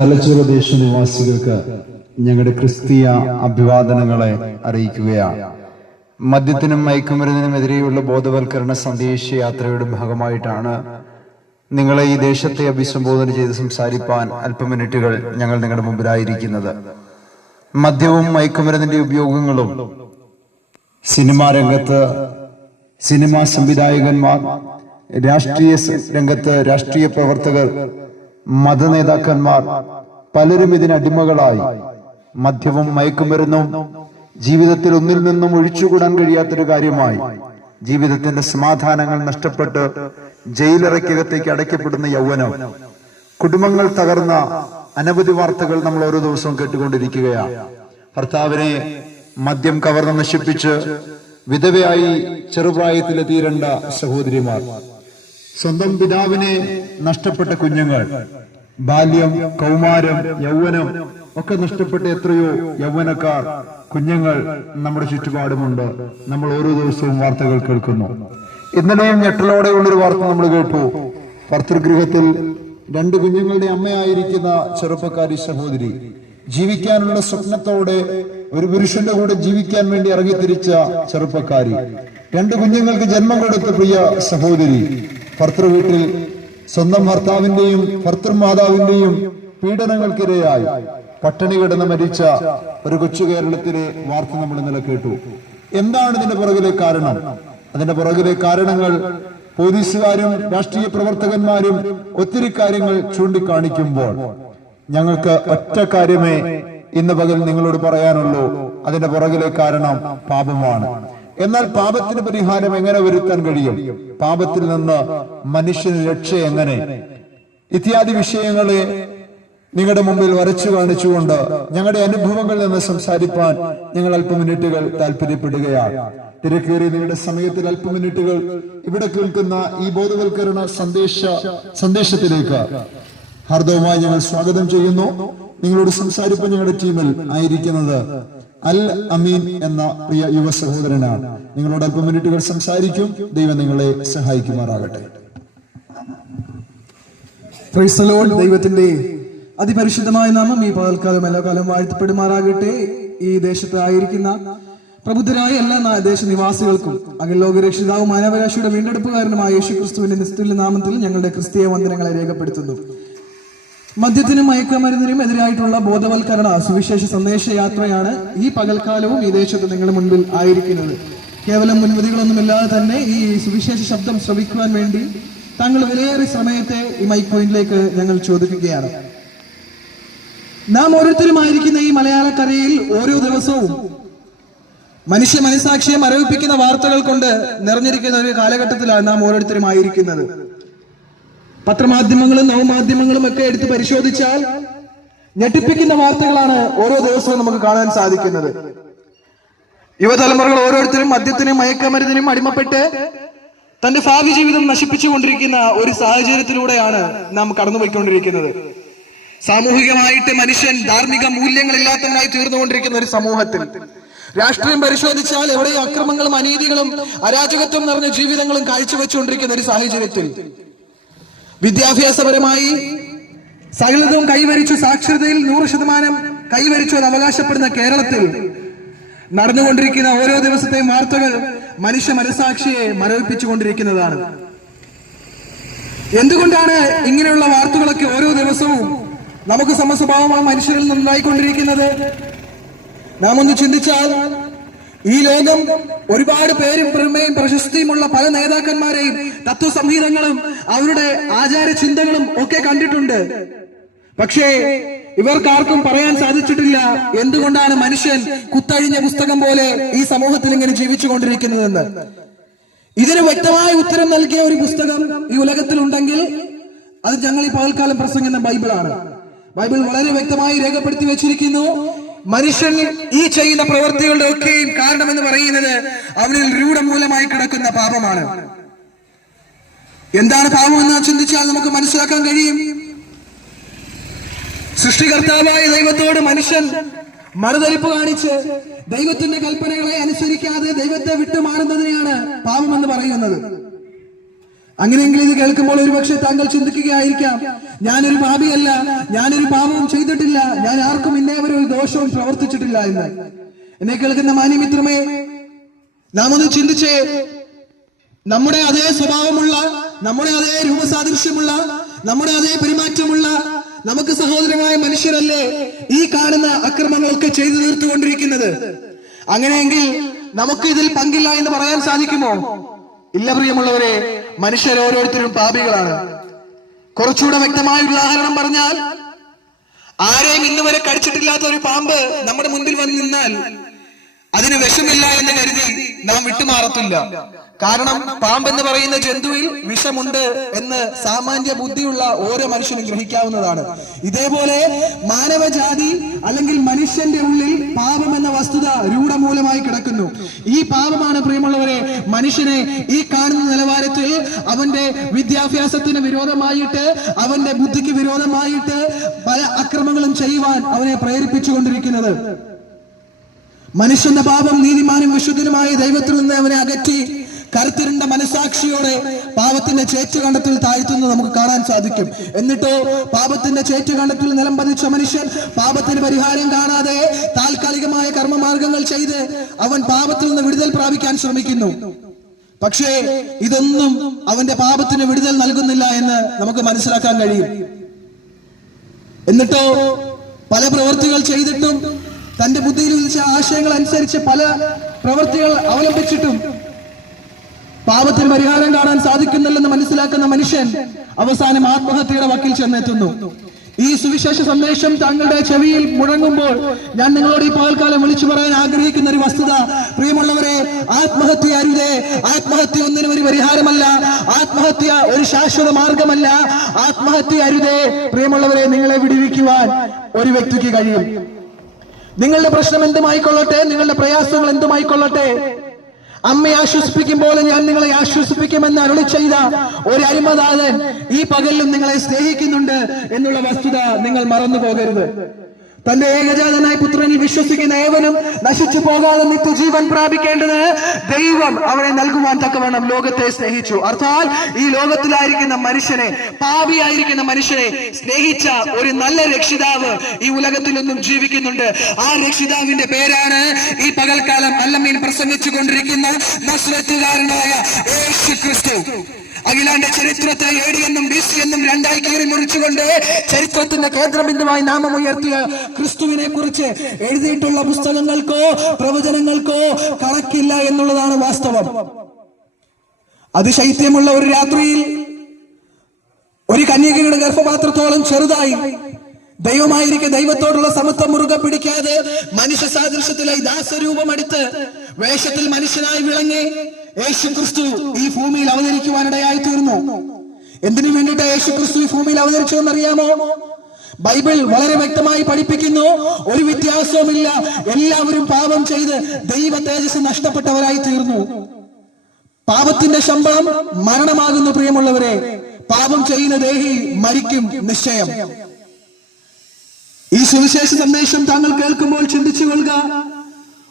തലച്ചോറ് ദേശനിവാസികൾക്ക് ഞങ്ങളുടെ ക്രിസ്തീയ അഭിവാദനങ്ങളെ അറിയിക്കുകയാണ്. മദ്യത്തിനും മയക്കുമരുന്നിനുമെതിരെയുള്ള ബോധവൽക്കരണ സന്ദേശയാത്രയുടെ ഭാഗമായിട്ടാണ് നിങ്ങളെ ഈ ദേശത്തെ അഭിസംബോധന ചെയ്ത് സംസാരിപ്പാൻ അല്പ മിനിറ്റുകൾ ഞങ്ങൾ നിങ്ങളുടെ മുമ്പിലായിരിക്കുന്നത്. മദ്യവും മയക്കുമരുന്നിന്റെ ഉപയോഗങ്ങളും സിനിമാ രംഗത്ത് സിനിമാ സംവിധായകന്മാർ, രാഷ്ട്രീയ രംഗത്ത് രാഷ്ട്രീയ പ്രവർത്തകർ, മതനേതാക്കന്മാർ പലരും ഇതിന് അടിമകളായി. മദ്യവും മയക്കുമരുന്നും ജീവിതത്തിൽ ഒന്നിൽ നിന്നും ഒഴിച്ചുകൂടാൻ കഴിയാത്തൊരു കാര്യമായി. ജീവിതത്തിന്റെ സമാധാനങ്ങൾ നഷ്ടപ്പെട്ട് ജയിലറയ്ക്കകത്തേക്ക് അടയ്ക്കപ്പെടുന്ന യൗവനം, കുടുംബങ്ങൾ തകർന്ന അനവധി വാർത്തകൾ നമ്മൾ ഓരോ ദിവസവും കേട്ടുകൊണ്ടിരിക്കുകയാണ്. ഭർത്താവിനെ മദ്യം കവർന്ന് നശിപ്പിച്ച് വിധവയായി ചെറുപ്രായത്തിലെത്തിയിരണ്ട സഹോദരിമാർ, സ്വന്തം പിതാവിനെ നഷ്ടപ്പെട്ട കുഞ്ഞുങ്ങൾ, ബാല്യം, കൗമാരം, യൗവനം ഒക്കെ നഷ്ടപ്പെട്ട എത്രയോ യൗവനക്കാർ, കുഞ്ഞുങ്ങൾ നമ്മുടെ ചുറ്റുപാടുമുണ്ട്. നമ്മൾ ഓരോ ദിവസവും വാർത്തകൾ കേൾക്കുന്നു. ഇന്നലെയും ഞെട്ടലോടെയുള്ളൊരു വാർത്ത നമ്മൾ കേട്ടു. ഭർതൃഗൃഹത്തിൽ 2 കുഞ്ഞുങ്ങളുടെ അമ്മയായിരിക്കുന്ന ചെറുപ്പക്കാരി സഹോദരി, ജീവിക്കാനുള്ള സ്വപ്നത്തോടെ ഒരു പുരുഷന്റെ കൂടെ ജീവിക്കാൻ വേണ്ടി ഇറങ്ങിത്തിരിച്ച ചെറുപ്പക്കാരി, 2 കുഞ്ഞുങ്ങൾക്ക് ജന്മം കൊടുത്ത പ്രിയ സഹോദരി, ഭർതൃവീട്ടിൽ സ്വന്തം ഭർത്താവിന്റെയും ഭർതൃമാതാവിന്റെയും പീഡനങ്ങൾക്കിരയായി പട്ടിണി കിടന്ന് മരിച്ച ഒരു കൊച്ചു കേരളത്തിലെ വാർത്ത നമ്മൾ ഇന്നലെ കേട്ടു. എന്താണ് ഇതിന്റെ പുറകിലെ കാരണം? അതിന്റെ പുറകിലെ കാരണങ്ങൾ പോലീസുകാരും രാഷ്ട്രീയ പ്രവർത്തകന്മാരും ഒത്തിരി കാര്യങ്ങൾ ചൂണ്ടിക്കാണിക്കുമ്പോൾ ഞങ്ങൾക്ക് ഒറ്റ കാര്യമേ ഇന്ന് പകൽ നിങ്ങളോട് പറയാനുള്ളൂ. അതിന്റെ പുറകിലെ കാരണം പാപമാണ്. എന്നാൽ പാപത്തിന് പരിഹാരം എങ്ങനെ വരുത്താൻ കഴിയും? പാപത്തിൽ നിന്ന് മനുഷ്യന് രക്ഷ എങ്ങനെ? ഇത്യാദി വിഷയങ്ങളെ നിങ്ങളുടെ മുമ്പിൽ വരച്ചു കാണിച്ചുകൊണ്ട് ഞങ്ങളുടെ അനുഭവങ്ങളിൽ നിന്ന് സംസാരിപ്പാൻ ഞങ്ങൾ അല്പ മിനിറ്റുകൾ താല്പര്യപ്പെടുകയാണ്. തിരക്കേറിയ നിങ്ങളുടെ സമയത്തിൽ അല്പ മിനിറ്റുകൾ ഇവിടെ കേൾക്കുന്ന ഈ ബോധവൽക്കരണ സന്ദേശത്തിലേക്ക് ഹാർദവമായി ഞങ്ങൾ സ്വാഗതം ചെയ്യുന്നു. നിങ്ങളോട് സംസാരിപ്പാൻ ഞങ്ങളുടെ ടീമിൽ ആയിരിക്കുന്നത് അൽ അമീൻ എന്ന പ്രിയ യുവ സഹോദരനാണ്. നിങ്ങളോട് അല്പ മിനിറ്റുകൾ സംസാരിക്കും. ദൈവം നിങ്ങളെ സഹായിക്കുമാറാകട്ടെ. Praise the Lord. ദൈവത്തിന്റെ അതിപരിശുദ്ധമായ നാമം ഈ പകൽക്കാലം എല്ലാ കാലം വാഴ്ത്തപ്പെടുമാറാകട്ടെ. ഈ ദേശത്ത് ആയിരിക്കുന്ന പ്രബുദ്ധരായ എല്ലാ ദേശനിവാസികൾക്കും അഖിലോക രക്ഷിതാവും മാനവരാശിയുടെ വീണ്ടെടുപ്പുകാരനുമായ യേശുക്രിസ്തുവിന്റെ നിസ്തുല്യ നാമത്തിൽ ഞങ്ങളുടെ ക്രിസ്തീയ വന്ദനങ്ങളെ രേഖപ്പെടുത്തുന്നു. മദ്യത്തിനും മയക്കുമരുന്നിനും എതിരായിട്ടുള്ള ബോധവൽക്കരണ സുവിശേഷ സന്ദേശയാത്രയാണ് ഈ പകൽക്കാലവും ഈ ദേശത്ത് നിങ്ങളുടെ മുൻപിൽ ആയിരിക്കുന്നത്. കേവലം മുൻവിധികളൊന്നുമില്ലാതെ തന്നെ ഈ സുവിശേഷ ശബ്ദം ശ്രവിക്കുവാൻ വേണ്ടി താങ്കൾ വിലയേറിയ സമയത്തെ ഈ മൈക്ക് പോയിന്റിലേക്ക് ഞങ്ങൾ ചോദിക്കുകയാണ്. നാം ഓരോരുത്തരുമായിരിക്കുന്ന ഈ മലയാളക്കരയിൽ ഓരോ ദിവസവും മനുഷ്യ മനസാക്ഷിയെ മരവിപ്പിക്കുന്ന വാർത്തകൾ കൊണ്ട് നിറഞ്ഞിരിക്കുന്ന ഒരു കാലഘട്ടത്തിലാണ് നാം ഓരോരുത്തരും ആയിരിക്കുന്നത്. പത്രമാധ്യമങ്ങളും നവമാധ്യമങ്ങളും ഒക്കെ എടുത്ത് പരിശോധിച്ചാൽ ഞെട്ടിപ്പിക്കുന്ന വാർത്തകളാണ് ഓരോ ദിവസവും നമുക്ക് കാണാൻ സാധിക്കുന്നത്. യുവതലമുറകൾ ഓരോരുത്തരും മദ്യത്തിനും മയക്കുമരുന്നിനും അടിമപ്പെട്ട് തന്റെ ഭാവി ജീവിതം നശിപ്പിച്ചുകൊണ്ടിരിക്കുന്ന ഒരു സാഹചര്യത്തിലൂടെയാണ് നാം കടന്നുപോയിക്കൊണ്ടിരിക്കുന്നത്. സാമൂഹികമായിട്ട് മനുഷ്യൻ ധാർമ്മിക മൂല്യങ്ങളില്ലാത്തവനായി തീർന്നുകൊണ്ടിരിക്കുന്ന ഒരു സമൂഹത്തിൽ രാഷ്ട്രീയം പരിശോധിച്ചാൽ എവിടെ അക്രമങ്ങളും അനീതികളും അരാജകത്വം നിറഞ്ഞ ജീവിതങ്ങളും കാഴ്ചവെച്ചുകൊണ്ടിരിക്കുന്ന ഒരു സാഹചര്യത്തിൽ വിദ്യാഭ്യാസപരമായി സകലതും കൈവരിച്ചു, സാക്ഷരതയിൽ 100% കൈവരിച്ചു എന്ന് അവകാശപ്പെടുന്ന കേരളത്തിൽ നടന്നുകൊണ്ടിരിക്കുന്ന ഓരോ ദിവസത്തെയും വാർത്തകൾ മനുഷ്യ മനസാക്ഷിയെ മരവിപ്പിച്ചുകൊണ്ടിരിക്കുന്നതാണ്. എന്തുകൊണ്ടാണ് ഇങ്ങനെയുള്ള വാർത്തകളൊക്കെ ഓരോ ദിവസവും നമുക്ക് സമസ്വഭാവമായ മനുഷ്യരിൽ നിന്നുണ്ടായിക്കൊണ്ടിരിക്കുന്നത്? നാം ഒന്ന് ചിന്തിച്ചാൽ ഈ ലോകം ഒരുപാട് പേരും പെരുമയും പ്രശസ്തിയുമുള്ള പല നേതാക്കന്മാരെയും തത്വസംഹിതങ്ങളും അവരുടെ ആചാര ചിന്തകളും ഒക്കെ കണ്ടിട്ടുണ്ട്. പക്ഷേ ഇവർക്കാർക്കും പറയാൻ സാധിച്ചിട്ടില്ല എന്തുകൊണ്ടാണ് മനുഷ്യൻ കുത്തഴിഞ്ഞ പുസ്തകം പോലെ ഈ സമൂഹത്തിൽ ഇങ്ങനെ ജീവിച്ചുകൊണ്ടിരിക്കുന്നതെന്ന്. ഇതിന് വ്യക്തമായ ഉത്തരം നൽകിയ ഒരു പുസ്തകം ഈ ഉലകത്തിലുണ്ടെങ്കിൽ അത് ഞങ്ങൾ ഈ പകൽക്കാലം പ്രസംഗിക്കുന്ന ബൈബിളാണ്. ബൈബിൾ വളരെ വ്യക്തമായി രേഖപ്പെടുത്തി വെച്ചിരിക്കുന്നു, മനുഷ്യൻ ഈ ചെയ്യുന്ന പ്രവൃത്തികളുടെ ഒക്കെയും കാരണമെന്ന് പറയുന്നത് അവനിൽ രൂഢമൂലമായി കിടക്കുന്ന പാപമാണ്. എന്താണ് പാപമെന്ന് ചിന്തിച്ചാൽ നമുക്ക് മനസ്സിലാക്കാൻ കഴിയും. സൃഷ്ടികർത്താവായ ദൈവത്തോട് മനുഷ്യൻ മറുതലിപ്പ് കാണിച്ച് ദൈവത്തിന്റെ കൽപ്പനകളെ അനുസരിക്കാതെ ദൈവത്തെ വിട്ടുമാറുന്നതിനെയാണ് പാപമെന്ന് പറയുന്നത്. അങ്ങനെയെങ്കിൽ ഇത് കേൾക്കുമ്പോൾ ഒരുപക്ഷെ താങ്കൾ ചിന്തിക്കുകയായിരിക്കാം, ഞാനൊരു പാപിയല്ല, ഞാനൊരു പാപവും ചെയ്തിട്ടില്ല, ഞാൻ ആർക്കും ഇന്നേ വരെ ഒരു ദോഷവും പ്രവർത്തിച്ചിട്ടില്ല എന്ന്. എന്നെ കേൾക്കുന്ന മാന്യമിത്രമേ, നാം ഒന്ന് ചിന്തിച്ചേ. നമ്മുടെ അതേ സ്വഭാവമുള്ള, നമ്മുടെ അതേ രൂപസാദൃശ്യമുള്ള, നമ്മുടെ അതേ പെരുമാറ്റമുള്ള നമുക്ക് സഹോദരങ്ങളായ മനുഷ്യരല്ലേ ഈ കാണുന്ന അക്രമങ്ങളൊക്കെ ചെയ്തു തീർത്തുകൊണ്ടിരിക്കുന്നത്? അങ്ങനെയെങ്കിൽ നമുക്ക് ഇതിൽ പങ്കില്ല എന്ന് പറയാൻ സാധിക്കുമോ? ഇല്ല പ്രിയമുള്ളവരെ, മനുഷ്യർ ഓരോരുത്തരും പാപികളാണ്. കുറച്ചുകൂടെ വ്യക്തമായ ഉദാഹരണം പറഞ്ഞാൽ, ആരെയും ഇന്നുവരെ കടിച്ചിട്ടില്ലാത്ത ഒരു പാമ്പ് നമ്മുടെ മുൻപിൽ വന്ന് നിന്നാൽ അതിന് വിഷമില്ല എന്ന് കരുതി നാം വിട്ടുമാറത്തില്ല. കാരണം പാമ്പെന്ന് പറയുന്ന ജന്തുവിൽ വിഷമുണ്ട് എന്ന് സാമാന്യ ബുദ്ധിയുള്ള ഓരോ മനുഷ്യനും ഗ്രഹിക്കാവുന്നതാണ്. ഇതേപോലെ മാനവജാതി അല്ലെങ്കിൽ മനുഷ്യന്റെ ഉള്ളിൽ പാപം എന്ന വസ്തുത രൂഢമൂലമായി കിടക്കുന്നു. ഈ പാപമാണ് പ്രിയമുള്ളവരെ മനുഷ്യനെ ഈ കാണുന്ന നിലവാരത്തിൽ അവന്റെ വിദ്യാഭ്യാസത്തിന് വിരോധമായിട്ട്, അവന്റെ ബുദ്ധിക്ക് വിരോധമായിട്ട് പല അക്രമങ്ങളും ചെയ്യുവാൻ അവനെ പ്രേരിപ്പിച്ചുകൊണ്ടിരിക്കുന്നത്. മനുഷ്യന്റെ പാപം നീതിമാനും വിശുദ്ധനുമായ ദൈവത്തിൽ നിന്ന് അവനെ അകറ്റി കരുത്തിരുണ്ട മനസാക്ഷിയോടെ പാപത്തിന്റെ ചേറ്റുകണ്ടത്തിൽ താഴ്ത്തുന്നത് നമുക്ക് കാണാൻ സാധിക്കും. എന്നിട്ടോ പാപത്തിന്റെ ചേറ്റുകണ്ടത്തിൽ നിലം പതിച്ച മനുഷ്യൻ പാപത്തിന് പരിഹാരം കാണാതെ താൽക്കാലികമായ കർമ്മമാർഗങ്ങൾ ചെയ്ത് അവൻ പാപത്തിൽ നിന്ന് വിടുതൽ പ്രാപിക്കാൻ ശ്രമിക്കുന്നു. പക്ഷേ ഇതൊന്നും അവന്റെ പാപത്തിന് വിടുതൽ നൽകുന്നില്ല എന്ന് നമുക്ക് മനസ്സിലാക്കാൻ കഴിയും. എന്നിട്ടോ പല പ്രവൃത്തികൾ ചെയ്തിട്ടും, തന്റെ ബുദ്ധിയിൽ ഉദിച്ച ആശയങ്ങൾ അനുസരിച്ച് പല പ്രവൃത്തികൾ അവലംബിച്ചിട്ടും പാപത്തിന് പരിഹാരം കാണാൻ സാധിക്കുന്നില്ലെന്ന് മനസ്സിലാക്കുന്ന മനുഷ്യൻ അവസാനം ആത്മഹത്യയുടെ വക്കിൽ ചെന്നെത്തുന്നു. ഈ സുവിശേഷ സന്ദേശം താങ്കളുടെ ചെവിയിൽ മുഴങ്ങുമ്പോൾ ഞാൻ നിങ്ങളോട് ഈ പകൽക്കാലം വിളിച്ചു പറയാൻ ആഗ്രഹിക്കുന്ന ഒരു വസ്തുത, പ്രിയമുള്ളവരെ, ആത്മഹത്യ അരുതേ. ആത്മഹത്യ ഒന്നിനും ഒരു പരിഹാരമല്ല. ആത്മഹത്യ ഒരു ശാശ്വത മാർഗമല്ല. ആത്മഹത്യ അരുതേ. പ്രിയമുള്ളവരെ, നിങ്ങളെ വിടുവിക്കുവാൻ ഒരു വ്യക്തിക്ക് കഴിയും. നിങ്ങളുടെ പ്രശ്നം എന്തുമായിക്കൊള്ളട്ടെ, നിങ്ങളുടെ പ്രയാസങ്ങൾ എന്തുമായിക്കൊള്ളട്ടെ, അമ്മയെ ആശ്വസിപ്പിക്കും പോലെ ഞാൻ നിങ്ങളെ ആശ്വസിപ്പിക്കുമെന്ന് അരുളി ചെയ്ത ഒരു അരുമനാഥൻ ഈ പകലിലും നിങ്ങളെ സ്നേഹിക്കുന്നുണ്ട് എന്നുള്ള വസ്തുത നിങ്ങൾ മറന്നു പോകരുത്. തന്റെ ഏകജാതനായ പുത്രനിൽ വിശ്വസിക്കുന്ന ഏവനും നശിച്ചു പോകാതെ നിത്യജീവൻ പ്രാപിക്കേണ്ടത് ദൈവം അവനെ നൽകുവാൻ തക്കവണ്ണം ലോകത്തെ സ്നേഹിച്ചു. അർത്ഥാൽ ഈ ലോകത്തിലായിരിക്കുന്ന മനുഷ്യനെ, പാപിയായിരിക്കുന്ന മനുഷ്യനെ സ്നേഹിച്ച ഒരു നല്ല രക്ഷിതാവ് ഈ ഉലകത്തിൽ നിന്നും ജീവിക്കുന്നുണ്ട്. ആ രക്ഷിതാവിന്റെ പേരാണ് ഈ പകൽക്കാലം അല്ലമീൻ പ്രസംഗിച്ചു കൊണ്ടിരിക്കുന്ന നസ്രത്തുകാരനായ യേശു ക്രിസ്തു. അഖിലാന്റെ ചരിത്രത്തെ AD എന്നും BC എന്നും രണ്ടായി കീറി മുറിച്ചുകൊണ്ട് ചരിത്രത്തിന്റെ കേന്ദ്രബിന്ദുവായി നാമം ഉയർത്തിയ ക്രിസ്തുവിനെ കുറിച്ച് എഴുതിയിട്ടുള്ള പുസ്തകങ്ങൾക്കോ പ്രവചനങ്ങൾക്കോ കണക്കില്ല എന്നുള്ളതാണ് വാസ്തവം. അതിശൈത്യമുള്ള ഒരു രാത്രിയിൽ ഒരു കന്യകയുടെ ഗർഭപാത്രത്തോളം ചെറുതായി ദൈവമായിരിക്കെ ദൈവത്തോടുള്ള സമത്വം മുറുകെ പിടിക്കാതെ മനുഷ്യ സാദൃശ്യത്തിലായി ദാസരൂപമെടുത്ത് വേഷത്തിൽ മനുഷ്യനായി വിളങ്ങി യേശു ക്രിസ്തു ഈ ഭൂമിയിൽ അവതരിക്കുവാനിടയായി തീർന്നു. എന്തിനു വേണ്ടിയിട്ട് യേശു ക്രിസ്തു ഈ ഭൂമിയിൽ അവതരിച്ചതെന്നറിയാമോ? ബൈബിൾ വളരെ വ്യക്തമായി പഠിപ്പിക്കുന്നു, ഒരു വ്യത്യാസവുമില്ല, എല്ലാവരും പാപം ചെയ്ത് ദൈവ തേജസ് നഷ്ടപ്പെട്ടവരായി തീർന്നു. പാപത്തിന്റെ ശമ്പളം മരണമാകുന്നു. പ്രിയമുള്ളവരെ, പാപം ചെയ്യുന്ന ദേഹി മരിക്കും നിശ്ചയം. ഈ സുവിശേഷ സന്ദേശം താങ്കൾ കേൾക്കുമ്പോൾ ചിന്തിച്ചു കൊള്ളുക.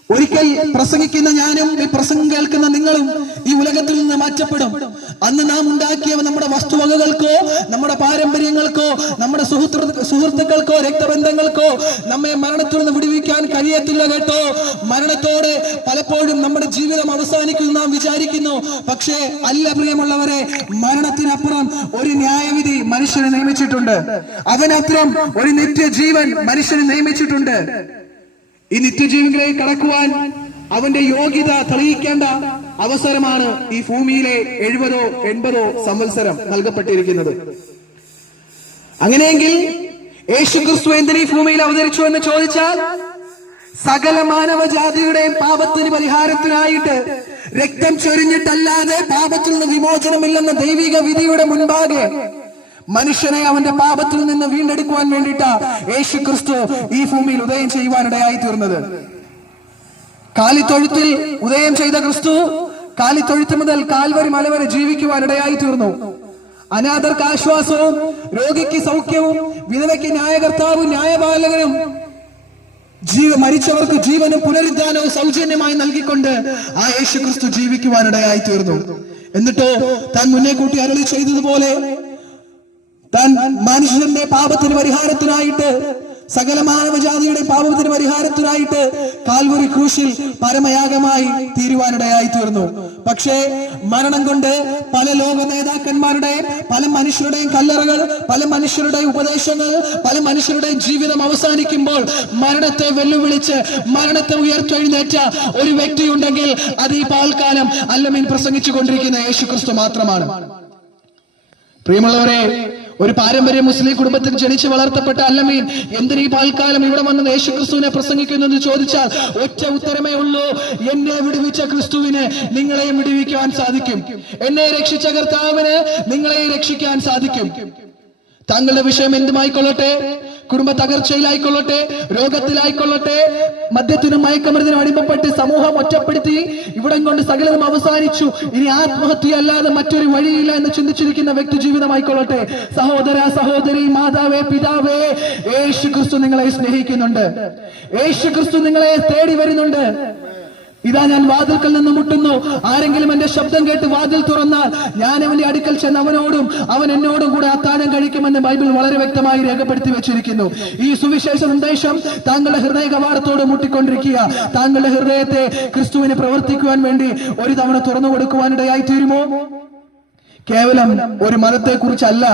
ഒരിക്കൽ പ്രസംഗിക്കുന്ന ഞാനും ഈ പ്രസംഗം കേൾക്കുന്ന നിങ്ങളും ഈ ഉലകത്തിൽ നിന്ന് മാറ്റപ്പെടും. അന്ന് നാം ഉണ്ടാക്കിയ നമ്മുടെ വസ്തുവകകൾക്കോ, നമ്മുടെ പാരമ്പര്യങ്ങൾക്കോ, നമ്മുടെ സുഹൃത്തുക്കൾക്കോ, രക്തബന്ധങ്ങൾക്കോ നമ്മെ മരണത്തിൽ നിന്ന് വിടുവിക്കാൻ കഴിയത്തില്ല കേട്ടോ. മരണത്തോടെ പലപ്പോഴും നമ്മുടെ ജീവിതം അവസാനിക്കുന്നു നാം വിചാരിക്കുന്നു. പക്ഷേ അല്ല പ്രിയമുള്ളവരെ, മരണത്തിനപ്പുറം ഒരു ന്യായവിധി മനുഷ്യനെ നിയമിച്ചിട്ടുണ്ട്. അവനപ്പുറം ഒരു നിത്യജീവൻ മനുഷ്യനെ നിയമിച്ചിട്ടുണ്ട്. ഈ നിത്യജീവനിലേക്ക് കടക്കുവാൻ അവന്റെ യോഗ്യത തെളിയിക്കേണ്ട അവസരമാണ് ഈ ഭൂമിയിലെ 70-80 സംവത്സരം നൽകപ്പെട്ടിരിക്കുന്നത്. അങ്ങനെയെങ്കിൽ യേശു ക്രിസ്തു എന്തിനീ ഭൂമിയിൽ അവതരിച്ചു എന്ന് ചോദിച്ചാൽ, സകല മാനവജാതിയുടെയും പാപത്തിന് പരിഹാരത്തിനായിട്ട് രക്തം ചൊരിഞ്ഞിട്ടല്ലാതെ പാപത്തിൽ നിന്ന് വിമോചനമില്ലെന്ന ദൈവിക വിധിയുടെ മുൻപാകെ മനുഷ്യനെ അവന്റെ പാപത്തിൽ നിന്ന് വീണ്ടെടുക്കുവാൻ വേണ്ടിയിട്ട് യേശു ക്രിസ്തു ഈ ഭൂമിയിൽ ഉദയം ചെയ്യുവാനിടയായി തീർന്നത്. കാലിത്തൊഴുത്തിൽ ഉദയം ചെയ്ത ക്രിസ്തു കാലിത്തൊഴുത്ത് മുതൽ കാൽവരി മല വരെ ജീവിക്കുവാനിടയായി തീർന്നു. അനാഥർക്ക് ആശ്വാസവും, രോഗിക്ക് സൗഖ്യവും, വിധവയ്ക്ക് ന്യായകർത്താവും ന്യായപാലകനും, മരിച്ചവർക്ക് ജീവനും പുനരുദ്ധാനവും സൗജന്യമായി നൽകിക്കൊണ്ട് ആ യേശു ക്രിസ്തു ജീവിക്കുവാനിടയായി തീർന്നു. എന്നിട്ട് താൻ മുന്നേ കൂട്ടി അരുളി ചെയ്തതുപോലെ താൻ മനുഷ്യന്റെ പാപത്തിന് പരിഹാരത്തിനായിട്ട്, സകല മാനവജാതിയുടെ പാപത്തിന് പരിഹാരത്തിനായിട്ട് കാൽവരി ക്രൂശിൽ പരമയാഗമായി തീരുവാനിടയായി തീർന്നു. പക്ഷേ മരണം കൊണ്ട് പല ലോക നേതാക്കന്മാരുടെയും പല മനുഷ്യരുടെയും കല്ലറകൾ, പല മനുഷ്യരുടെയും ഉപദേശങ്ങൾ, പല മനുഷ്യരുടെയും ജീവിതം അവസാനിക്കുമ്പോൾ മരണത്തെ വെല്ലുവിളിച്ച് മരണത്തെ ഉയർത്തെഴുന്നേറ്റ ഒരു വ്യക്തിയുണ്ടെങ്കിൽ അത് ഈ പകൽക്കാലം അല്ലമീൻ പ്രസംഗിച്ചു കൊണ്ടിരിക്കുന്ന യേശുക്രിസ്തു മാത്രമാണ്. പ്രിയമുള്ളവരെ, ഒരു പാരമ്പര്യ മുസ്ലിം കുടുംബത്തിൽ ജനിച്ച് വളർത്തപ്പെട്ട അല്ലമീൻ എന്തിനീ പകൽക്കാലം ഇവിടെ വന്ന് യേശുക്രിസ്തുവിനെ പ്രസംഗിക്കുന്നെന്ന് ചോദിച്ചാൽ ഒറ്റ ഉത്തരമേ ഉള്ളൂ: എന്നെ വിടുവിച്ച ക്രിസ്തുവിനെ നിങ്ങളെയും വിടുവിക്കാൻ സാധിക്കും. എന്നെ രക്ഷിച്ച കർത്താവിന് നിങ്ങളെയും രക്ഷിക്കാൻ സാധിക്കും. താങ്കളുടെ വിഷയം എന്തുമായിക്കൊള്ളട്ടെ, കുടുംബ തകർച്ചയിലായിക്കൊള്ളട്ടെ, രോഗത്തിലായിക്കൊള്ളട്ടെ, മദ്യത്തിനും മയക്കുമരുന്നിനും അടിമപ്പെട്ട് സമൂഹം ഒറ്റപ്പെടുത്തി ഇവിടം കൊണ്ട് സകലതും അവസാനിച്ചു, ഇനി ആത്മഹത്യ അല്ലാതെ മറ്റൊരു വഴിയില്ല എന്ന് ചിന്തിച്ചിരിക്കുന്ന വ്യക്തി ജീവിതമായിക്കൊള്ളട്ടെ, സഹോദര സഹോദരി, മാതാവേ പിതാവേ, യേശു ക്രിസ്തു നിങ്ങളെ സ്നേഹിക്കുന്നുണ്ട്. യേശു ക്രിസ്തു നിങ്ങളെ തേടി വരുന്നുണ്ട്. ഇതാ ഞാൻ വാതിൽക്കൽ നിന്ന് മുട്ടുന്നു. ആരെങ്കിലും എന്റെ ശബ്ദം കേട്ട് വാതിൽ തുറന്നാൽ ഞാൻ അവന്റെ അടുക്കൽ ചെന്ന് അവനോടും അവൻ എന്നോടും കൂടെ അത്താഴം കഴിക്കുമെന്ന് ബൈബിൾ വളരെ വ്യക്തമായി രേഖപ്പെടുത്തി വെച്ചിരിക്കുന്നു. ഈ സുവിശേഷ സന്ദേശം താങ്കളുടെ ഹൃദയ കവാടത്തോട് മുട്ടിക്കൊണ്ടിരിക്കുക. താങ്കളുടെ ഹൃദയത്തെ ക്രിസ്തുവിനെ പ്രവർത്തിക്കുവാൻ വേണ്ടി ഒരു തവണ തുറന്നു കൊടുക്കുവാനിടയായി തീരുമോ? കേവലം ഒരു മതത്തെ കുറിച്ചല്ല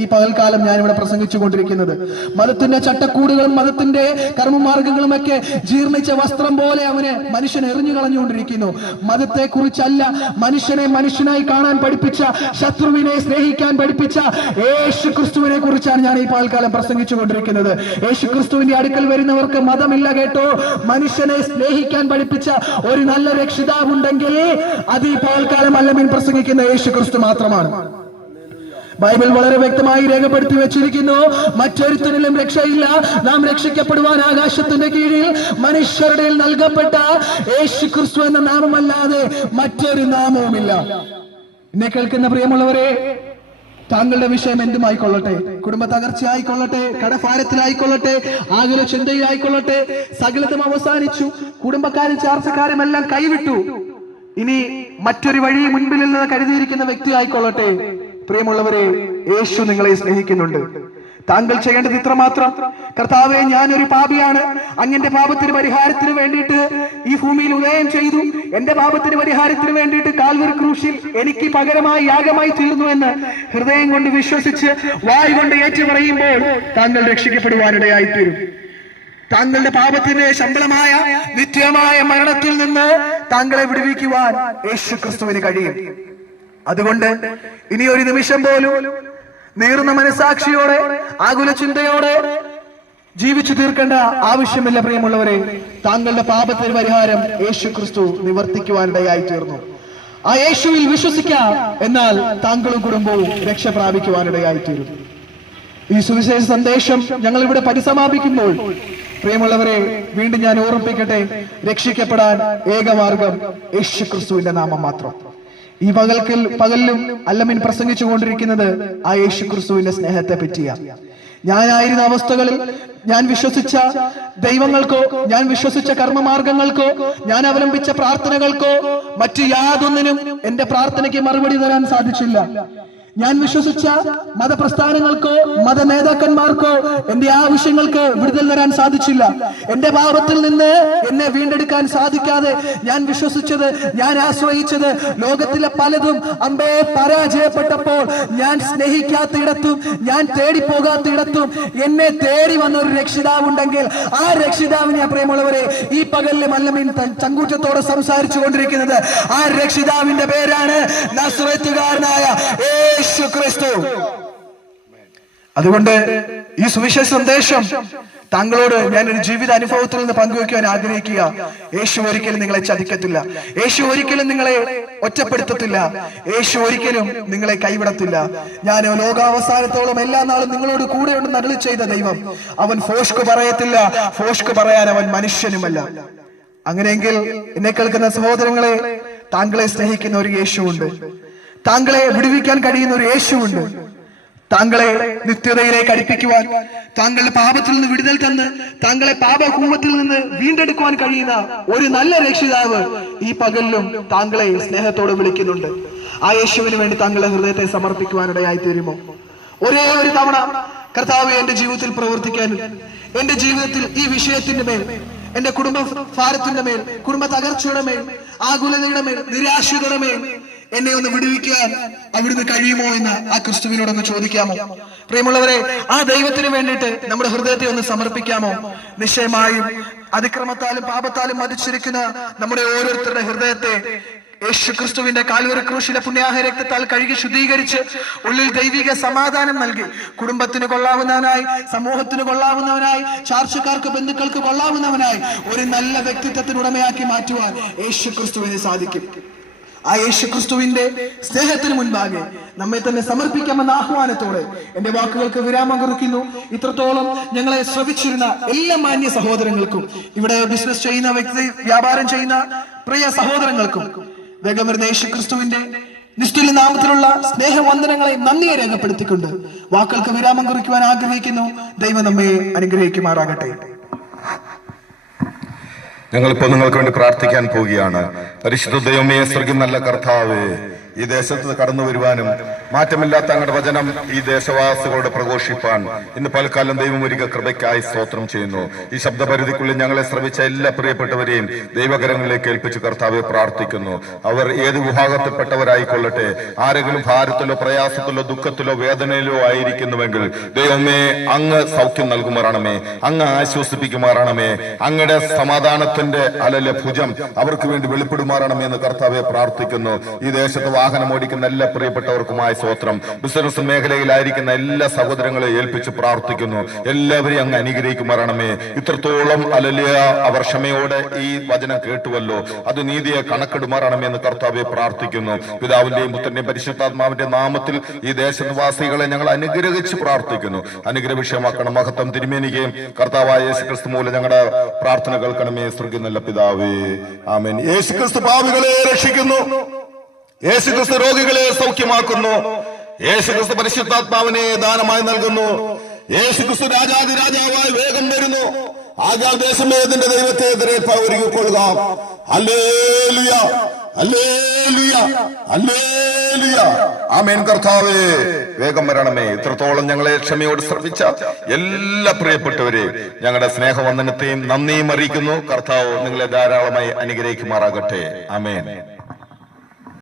ഈ പകൽക്കാലം ഞാൻ ഇവിടെ പ്രസംഗിച്ചു കൊണ്ടിരിക്കുന്നത്. മതത്തിന്റെ ചട്ടക്കൂടുകളും മതത്തിന്റെ കർമ്മമാർഗങ്ങളും ഒക്കെ ജീർണിച്ച വസ്ത്രം പോലെ അവനെ മനുഷ്യൻ എറിഞ്ഞു കളഞ്ഞുകൊണ്ടിരിക്കുന്നു. മതത്തെ കുറിച്ചല്ല, മനുഷ്യനെ മനുഷ്യനായി കാണാൻ പഠിപ്പിച്ച, ശത്രുവിനെ സ്നേഹിക്കാൻ പഠിപ്പിച്ച യേശു ക്രിസ്തുവിനെ കുറിച്ചാണ് ഞാൻ ഈ പകൽക്കാലം പ്രസംഗിച്ചു കൊണ്ടിരിക്കുന്നത്. യേശു ക്രിസ്തുവിന്റെ അടുക്കൽ വരുന്നവർക്ക് മതമില്ല കേട്ടോ. മനുഷ്യനെ സ്നേഹിക്കാൻ പഠിപ്പിച്ച ഒരു നല്ല രക്ഷിതാവുണ്ടെങ്കിൽ അത് ഈ പകൽക്കാലം അല്ലമീൻ പ്രസംഗിക്കുന്ന യേശു ക്രിസ്തു മാത്രമാണ്. ബൈബിൾ വളരെ വ്യക്തമായി രേഖപ്പെടുത്തി വെച്ചിരിക്കുന്നു: മറ്റൊരുത്തനിലും രക്ഷയില്ല, നാം രക്ഷിക്കപ്പെടുവാൻ ആകാശത്തിന്റെ കീഴിൽ മനുഷ്യരുടെ നൽകപ്പെട്ട യേശു ക്രിസ്തു എന്ന നാമമല്ലാതെ മറ്റൊരു നാമവുമില്ല. എന്നെ കേൾക്കുന്ന പ്രിയമുള്ളവരെ, താങ്കളുടെ വിഷയം എന്തുമായിക്കൊള്ളട്ടെ, കുടുംബ തകർച്ചയായിക്കൊള്ളട്ടെ, കടഭാരത്തിലായിക്കൊള്ളട്ടെ, ആകുല ചിന്തയിലായിക്കൊള്ളട്ടെ, സകലതും അവസാനിച്ചു, കുടുംബക്കാരും ചാർച്ചക്കാരും എല്ലാം കൈവിട്ടു, ഇനി മറ്റൊരു വഴി മുൻപിൽ കരുതിയിരിക്കുന്ന വ്യക്തി ആയിക്കൊള്ളട്ടെ, പ്രിയമുള്ളവരെ, യേശു നിങ്ങളെ സ്നേഹിക്കുന്നുണ്ട്. താങ്കൾ ചെയ്യേണ്ടത് ഇത്രമാത്രം: കർത്താവേ, ഞാനൊരു പാപിയാണ്, അങ്ങന്റെ പാപത്തിന് പരിഹാരത്തിന് വേണ്ടിയിട്ട് ഈ ഭൂമിയിൽ ഉദയം ചെയ്തു, എന്റെ പാപത്തിന് പരിഹാരത്തിന് വേണ്ടിയിട്ട് കാൽവരി ക്രൂശിൽ എനിക്ക് പകരമായി യാഗമായി തീർന്നു എന്ന് ഹൃദയം കൊണ്ട് വിശ്വസിച്ച് വായ് കൊണ്ട് ഏറ്റുപറയുമ്പോൾ താങ്കൾ രക്ഷിക്കപ്പെടുവാനിടയായിത്തീരും. താങ്കളുടെ പാപത്തിന്റെ ശമ്പളമായ നിത്യമായ മരണത്തിൽ നിന്ന് താങ്കളെ വിടുവിക്കുവാൻ യേശു ക്രിസ്തുവിന് കഴിയും. അതുകൊണ്ട് ഇനി ഒരു നിമിഷം പോലും നീറുന്ന മനസാക്ഷിയോടെ, ആകുല ചിന്തയോടെ ജീവിച്ചു തീർക്കേണ്ട ആവശ്യമില്ല. പ്രിയമുള്ളവരെ, താങ്കളുടെ പാപത്തിന് പരിഹാരം യേശു ക്രിസ്തു നിവർത്തിക്കുവാനിടയായി തീർന്നു. ആ യേശുവിൽ വിശ്വസിക്കാം, എന്നാൽ താങ്കളും കുടുംബവും രക്ഷ പ്രാപിക്കുവാനിടയായി തീരും. ഈ സുവിശേഷ സന്ദേശം ഞങ്ങൾ ഇവിടെ പരിസമാപിക്കുമ്പോൾ പ്രിയമുള്ളവരെ, വീണ്ടും ഞാൻ ഓർമ്മിപ്പിക്കട്ടെ, രക്ഷിക്കപ്പെടാൻ ഏകമാർഗം യേശു ക്രിസ്തുവിന്റെ നാമം മാത്രം. ഈ പകലിലും അല്ലമീൻ പ്രസംഗിച്ചു കൊണ്ടിരിക്കുന്നത് ആ യേശു ക്രിസ്തുവിന്റെ സ്നേഹത്തെ പറ്റിയാ. ഞാനായിരുന്ന അവസ്ഥകളിൽ ഞാൻ വിശ്വസിച്ച ദൈവങ്ങൾക്കോ, ഞാൻ വിശ്വസിച്ച കർമ്മമാർഗങ്ങൾക്കോ, ഞാൻ അവലംബിച്ച പ്രാർത്ഥനകൾക്കോ, മറ്റു യാതൊന്നിനും എന്റെ പ്രാർത്ഥനയ്ക്ക് മറുപടി തരാൻ സാധിച്ചില്ല. ഞാൻ വിശ്വസിച്ച മതപ്രസ്ഥാനങ്ങൾക്കോ മത നേതാക്കന്മാർക്കോ എന്റെ ആവശ്യങ്ങൾക്ക് വിടുതൽ തരാൻ സാധിച്ചില്ല. എന്റെ പാപത്തിൽ നിന്ന് എന്നെ വീണ്ടെടുക്കാൻ സാധിക്കാതെ ഞാൻ വിശ്വസിച്ചത്, ഞാൻ ആശ്രയിച്ചത് ലോകത്തിലെ പലതും അമ്പേ പരാജയപ്പെട്ടപ്പോൾ ഞാൻ സ്നേഹിക്കാത്തയിടത്തും ഞാൻ തേടിപ്പോകാത്തയിടത്തും എന്നെ തേടി വന്ന ഒരു രക്ഷിതാവുണ്ടെങ്കിൽ ആ രക്ഷിതാവിനെ, പ്രിയമുള്ളവരെ, ഈ പകലിലെ അല്ലമീൻ ചങ്കൂറ്റത്തോടെ സംസാരിച്ചു കൊണ്ടിരിക്കുന്നത്. ആ രക്ഷിതാവിന്റെ പേരാണ് നസ്രത്തുകാരനായ യേശു ക്രിസ്തു. അതുകൊണ്ട് ഈ സുവിശേഷ സന്ദേശം താങ്കളോട് ഞാൻ ഒരു ജീവിത അനുഭവത്തിൽ നിന്ന് പങ്കുവയ്ക്കുവാൻ ആഗ്രഹിക്കുക. യേശു ഒരിക്കലും നിങ്ങളെ ചതിക്കത്തില്ല. യേശു ഒരിക്കലും നിങ്ങളെ ഒറ്റപ്പെടുത്തത്തില്ല. യേശു ഒരിക്കലും നിങ്ങളെ കൈവിടത്തില്ല. ഞാൻ ലോകാവസാനത്തോളം എല്ലാ നാളും നിങ്ങളോട് കൂടെ ഉണ്ടെന്ന് അരുളി ചെയ്ത ദൈവം, അവൻ ഫോഷ്ക് പറയത്തില്ല. ഫോഷ്ക് പറയാൻ അവൻ മനുഷ്യനുമല്ല. അങ്ങനെയെങ്കിൽ എന്നെ കേൾക്കുന്ന സഹോദരങ്ങളെ, താങ്കളെ സ്നേഹിക്കുന്ന ഒരു യേശുവുണ്ട്. താങ്കളെ വിടുവിക്കാൻ കഴിയുന്ന ഒരു യേശുവുണ്ട്. താങ്കളെ നിത്യതയിലേക്ക് അടുപ്പിക്കുവാൻ, താങ്കളുടെ പാപത്തിൽ നിന്ന് വിടുതൽ തന്ന് താങ്കളെ പാപകൂപത്തിൽ നിന്ന് വീണ്ടെടുക്കുവാൻ കഴിയുന്ന ഒരു നല്ല രക്ഷിതാവ് ഈ പകലിലും താങ്കളെ സ്നേഹത്തോടെ വിളിക്കുന്നുണ്ട്. ആ യേശുവിന് വേണ്ടി താങ്കളുടെ ഹൃദയത്തെ സമർപ്പിക്കുവാനിടയായി തീരുമോ? ഒരേ ഒരു തവണ കർത്താവ് എന്റെ ജീവിതത്തിൽ പ്രവർത്തിക്കാൻ, എന്റെ ജീവിതത്തിൽ ഈ വിഷയത്തിന്റെ മേൽ, എന്റെ കുടുംബ ഭാരത്തിന്റെ മേൽ, കുടുംബ തകർച്ചയുടെ മേൽ, ആകുലതയുടെ മേൽ, നിരാശയുടെ മേൽ എന്നെ ഒന്ന് വിടുവിക്കാൻ അവിടുന്ന് കഴിയുമോ എന്ന് ആ ക്രിസ്തുവിനോടൊന്ന് ചോദിക്കാമോ? പ്രിയമുള്ളവരെ, ആ ദൈവത്തിന് വേണ്ടിയിട്ട് നമ്മുടെ ഹൃദയത്തെ ഒന്ന് സമർപ്പിക്കാമോ? നിശ്ചയമായും അതിക്രമത്താലും പാപത്താലും മതിച്ചിരിക്കുന്ന നമ്മുടെ ഓരോരുത്തരുടെ ഹൃദയത്തെ യേശു ക്രിസ്തുവിന്റെ കാൽവരി ക്രൂശിലെ പുണ്യാഹ രക്തത്താൽ കഴുകി ശുദ്ധീകരിച്ച് ഉള്ളിൽ ദൈവിക സമാധാനം നൽകി കുടുംബത്തിന് കൊള്ളാവുന്നവനായി, സമൂഹത്തിന് കൊള്ളാവുന്നവനായി, ചാർച്ചക്കാർക്ക്, ബന്ധുക്കൾക്ക് കൊള്ളാവുന്നവനായി ഒരു നല്ല വ്യക്തിത്വത്തിനുടമയാക്കി മാറ്റുവാൻ യേശു ക്രിസ്തുവിന് സാധിക്കും. ആ യേശു ക്രിസ്തുവിന്റെ സ്നേഹത്തിന് മുൻപാകെ നമ്മെ തന്നെ സമർപ്പിക്കാമെന്ന ആഹ്വാനത്തോടെ എന്റെ വാക്കുകൾക്ക് വിരാമം കുറിക്കുന്നു. ഇത്രത്തോളം ഞങ്ങളെ ശ്രവിച്ചിരുന്ന എല്ലാ മാന്യ സഹോദരങ്ങൾക്കും, ഇവിടെ ബിസിനസ് ചെയ്യുന്ന വ്യാപാരം ചെയ്യുന്ന പ്രിയ സഹോദരങ്ങൾക്കും വേഗം വരുന്ന യേശു ക്രിസ്തുവിന്റെ നിസ്തുല്യ നാമത്തിലുള്ള സ്നേഹവന്ദനങ്ങളെ നന്ദിയെ രേഖപ്പെടുത്തിക്കൊണ്ട് വാക്കുകൾക്ക് വിരാമം കുറിക്കുവാൻ ആഗ്രഹിക്കുന്നു. ദൈവം നമ്മെ അനുഗ്രഹിക്കുമാറാകട്ടെ. ഞങ്ങളിപ്പോൾ നിങ്ങൾക്ക് വേണ്ടി പ്രാർത്ഥിക്കാൻ പോവുകയാണ്. പരിശുദ്ധ ദൈവമേ, സ്വർഗ്ഗം നല്ല കർത്താവേ, ഈ ദേശത്ത് കടന്നു വരുവാനും മാറ്റമില്ലാത്ത അങ്ങയുടെ വചനം ഈ ദേശവാസികളോട് പ്രഘോഷിപ്പാൻ ഇന്ന് പൽക്കാലം ദൈവം ഒരുക്കിയ കൃപയ്ക്കായി സ്തോത്രം ചെയ്യുന്നു. ഈ ശബ്ദപരിധിക്കുള്ളിൽ ഞങ്ങളെ ശ്രമിച്ച എല്ലാ പ്രിയപ്പെട്ടവരെയും ദൈവകരങ്ങളിലേക്ക് ഏൽപ്പിച്ച് കർത്താവെ പ്രാർത്ഥിക്കുന്നു. അവർ ഏത് വിഭാഗത്തിൽപ്പെട്ടവരായിക്കൊള്ളട്ടെ, ആരെങ്കിലും ഭാരത്തിലോ പ്രയാസത്തിലോ ദുഃഖത്തിലോ വേദനയിലോ ആയിരിക്കുന്നുവെങ്കിൽ ദൈവമേ അങ്ങ് സൗഖ്യം നൽകുമാറാണമേ, അങ്ങ് ആശ്വസിപ്പിക്കുമാറാണമേ, അങ്ങയുടെ സമാധാനത്തിന്റെ അലലെ ഭുജം അവർക്ക് വേണ്ടി വെളിപ്പെടുമാറാണമേ എന്ന് കർത്താവെ പ്രാർത്ഥിക്കുന്നു. ഈ ദേശത്ത് വാഹനം ഓടിക്കുന്ന എല്ലാ പ്രിയപ്പെട്ടവർക്കുമായി സ്തോത്രം. ബിസിനസ് മേഖലയിലായിരിക്കുന്ന എല്ലാ സഹോദരങ്ങളെ ഏൽപ്പിച്ച് പ്രാർത്ഥിക്കുന്നു. എല്ലാവരെയും അങ്ങ് അനുഗ്രഹിക്കുമാറാണമേ. ഇത്രത്തോളം അലലിയ അവർ ക്ഷമയോടെ ഈ വചനം കേട്ടുവല്ലോ, അത് നീതിയെ കണക്കെടുമാറാണമേ എന്ന് കർത്താവെ പ്രാർത്ഥിക്കുന്നു. പിതാവിന്റെയും പുത്രന്റെയും പരിശുദ്ധാത്മാവിന്റെ നാമത്തിൽ ഈ ദേശനിവാസികളെ ഞങ്ങൾ അനുഗ്രഹിച്ച് പ്രാർത്ഥിക്കുന്നു. അനുഗ്രഹ വിഷയമാക്കണം. മഹത്വം തിരുമേനിക്കുകയും കർത്താവായ യേശുക്രിസ്തു മൂലം ഞങ്ങളുടെ പ്രാർത്ഥന കേൾക്കണമേ. സ്വർഗ്ഗം നല്ല പിതാവേ, ആമേൻ. യേശുക്രിസ്തു പാപികളെ രക്ഷിക്കുന്നു. യേശുക്രിസ്തു രോഗികളെ സൗഖ്യമാക്കുന്നു. യേശുക്രിസ്തു പരിശുദ്ധാത്മാവിനെ ദാനമായി നൽകുന്നു. യേശുക്രിസ്തു രാജാതിരാജാവായി വേഗം വരുന്നു. ആകാൽ ദേശമേ ഇതിന്റെ ദൈവത്തെ ഒരുങ്ങിക്കൊള്ളുക. ഹല്ലേലൂയ, ഹല്ലേലൂയ, ഹല്ലേലൂയ. ആമേൻ. കർത്താവേ വേഗം വരണമേ. ഇത്രത്തോളം ഞങ്ങളെ ക്ഷമയോട് ശ്രമിച്ച എല്ലാ പ്രിയപ്പെട്ടവരെ ഞങ്ങളുടെ സ്നേഹവന്ദനത്തെയും നന്ദിയും അറിയിക്കുന്നു. കർത്താവ് നിങ്ങളെ ധാരാളമായി അനുഗ്രഹിക്കുമാറാകട്ടെ. ആമേൻ.